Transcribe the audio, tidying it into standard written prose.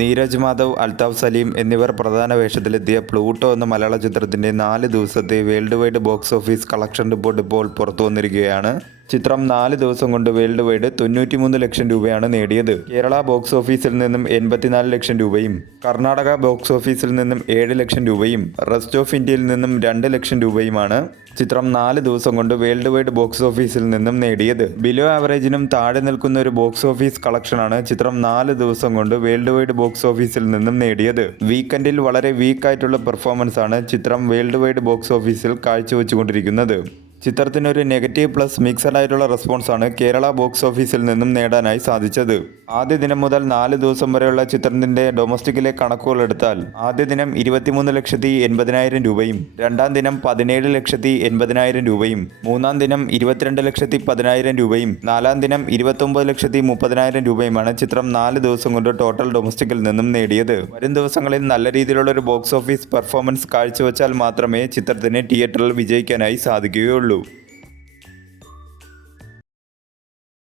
നീരജ് മാധവ്, അൽതാഫ് സലീം എന്നിവർ പ്രധാന വേഷത്തിലെത്തിയ പ്ലൂട്ടോ എന്ന മലയാള ചിത്രത്തിൻ്റെ 4 ദിവസത്തെ world wide box office collection report ഇപ്പോൾ പുറത്തു വന്നിരിക്കുകയാണ്. ചിത്രം 4 ദിവസം കൊണ്ട് വേൾഡ് വൈഡ് 93 ലക്ഷം രൂപയാണ് നേടിയത്. കേരള ബോക്സ് ഓഫീസിൽ നിന്നും 84 ലക്ഷം രൂപയും കർണാടക ബോക്സ് ഓഫീസിൽ നിന്നും 7 ലക്ഷം രൂപയും റെസ്റ്റ് ഓഫ് ഇന്ത്യയിൽ നിന്നും 2 ലക്ഷം രൂപയുമാണ് ചിത്രം 4 ദിവസം കൊണ്ട് വേൾഡ് വൈഡ് ബോക്സ് ഓഫീസിൽ നിന്നും നേടിയത്. ബിലോ ആവറേജിനും താഴെ നിൽക്കുന്ന ഒരു ബോക്സ് ഓഫീസ് കളക്ഷനാണ് ചിത്രം 4 ദിവസം കൊണ്ട് വേൾഡ് വൈഡ് ബോക്സ് ഓഫീസിൽ നിന്നും നേടിയത്. വീക്കെൻഡിൽ വളരെ വീക്കായിട്ടുള്ള പെർഫോമൻസ് ആണ് ചിത്രം വേൾഡ് വൈഡ് ബോക്സ് ഓഫീസിൽ കാഴ്ചവെച്ചുകൊണ്ടിരിക്കുന്നത്. ചിത്രത്തിനൊരു നെഗറ്റീവ് പ്ലസ് മിക്സഡ് ആയിട്ടുള്ള റെസ്പോൺസാണ് കേരള ബോക്സ് ഓഫീസിൽ നിന്നും നേടാനായി സാധിച്ചത്. ആദ്യ ദിനം മുതൽ 4 ദിവസം വരെയുള്ള ചിത്രത്തിൻ്റെ ഡൊമസ്റ്റിക്കിലെ കണക്കുകൾ എടുത്താൽ ആദ്യ ദിനം 23,80,000 രൂപയും രണ്ടാം ദിനം 17,80,000 രൂപയും മൂന്നാം ദിനം 22,10,000 രൂപയും നാലാം ദിനം 29,30,000 രൂപയുമാണ് ചിത്രം 4 ദിവസം കൊണ്ട് ടോട്ടൽ ഡൊമസ്റ്റിക്കിൽ നിന്നും നേടിയത്. വരും ദിവസങ്ങളിൽ നല്ല രീതിയിലുള്ള ഒരു ബോക്സ് ഓഫീസ് പെർഫോമൻസ് കാഴ്ചവെച്ചാൽ മാത്രമേ ചിത്രത്തിന് തിയേറ്ററിൽ വിജയിക്കാനായി സാധിക്കുകയുള്ളൂ.